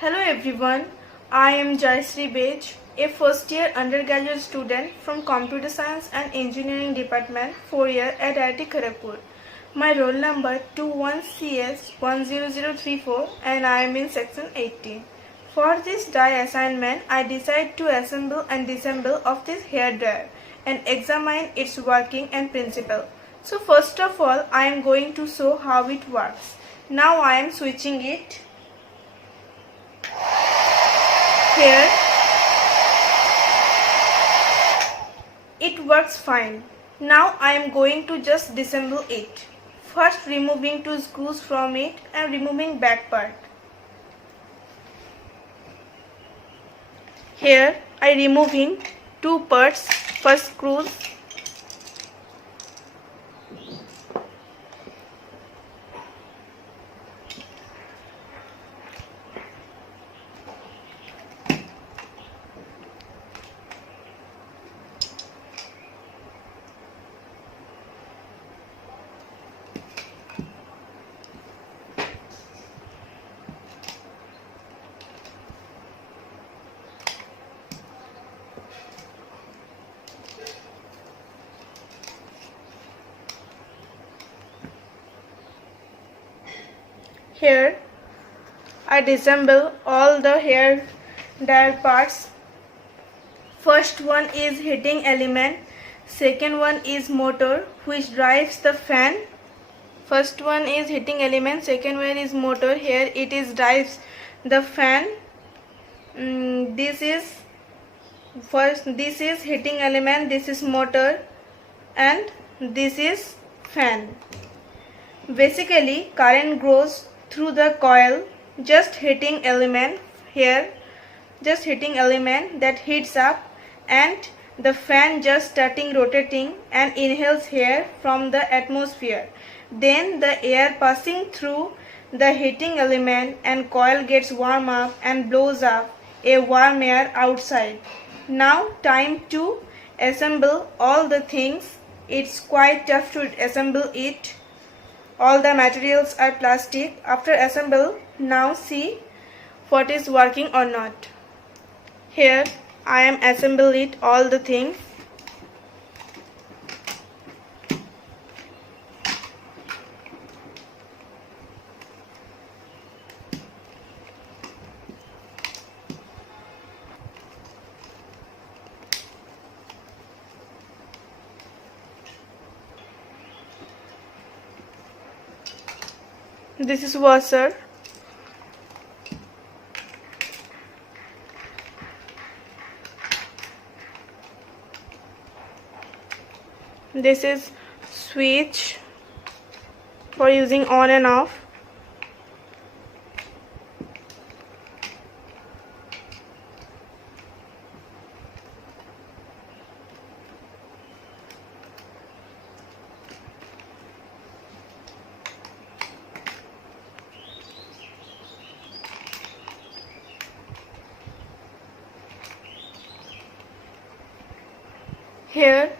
Hello everyone, I am Jayshri Bej, a first year undergraduate student from Computer Science and Engineering Department, 4 year at Iit Kharagpur. My roll number 21CS10034 and I am in section 18. For this dye assignment, I decided to assemble and disassemble of this hair dryer and examine its working and principle. So first of all, I am going to show how it works. Now I am switching it. Here it works fine. Now I am going to just disassemble it. First removing two screws from it and removing back part. Here I removing two parts, first screws. Here I disassemble all the hair dryer parts. First one is heating element, second one is motor which drives the fan. First one is heating element, second one is motor. Here it is drives the fan. This is heating element, this is motor, and this is fan. Basically current goes through the coil, just heating element here, just heating element that heats up, and the fan just starting rotating and inhales air from the atmosphere. Then the air passing through the heating element and coil gets warm up and blows up a warm air outside. Now time to assemble all the things. It's quite tough to assemble it. All the materials are plastic. After assemble, now see what is working or not. Here I am assemble it all the things. This is washer. This is switch for using on and off. Here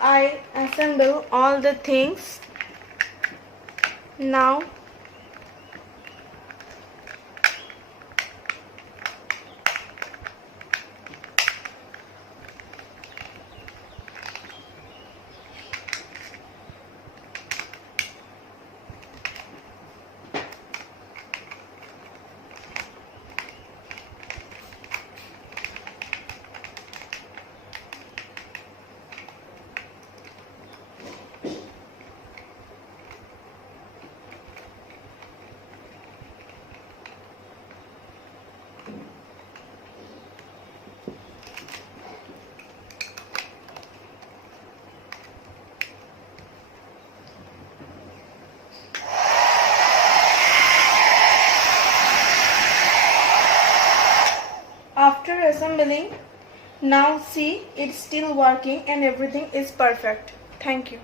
I assemble all the things. Now after assembling, now see it's still working and everything is perfect. Thank you.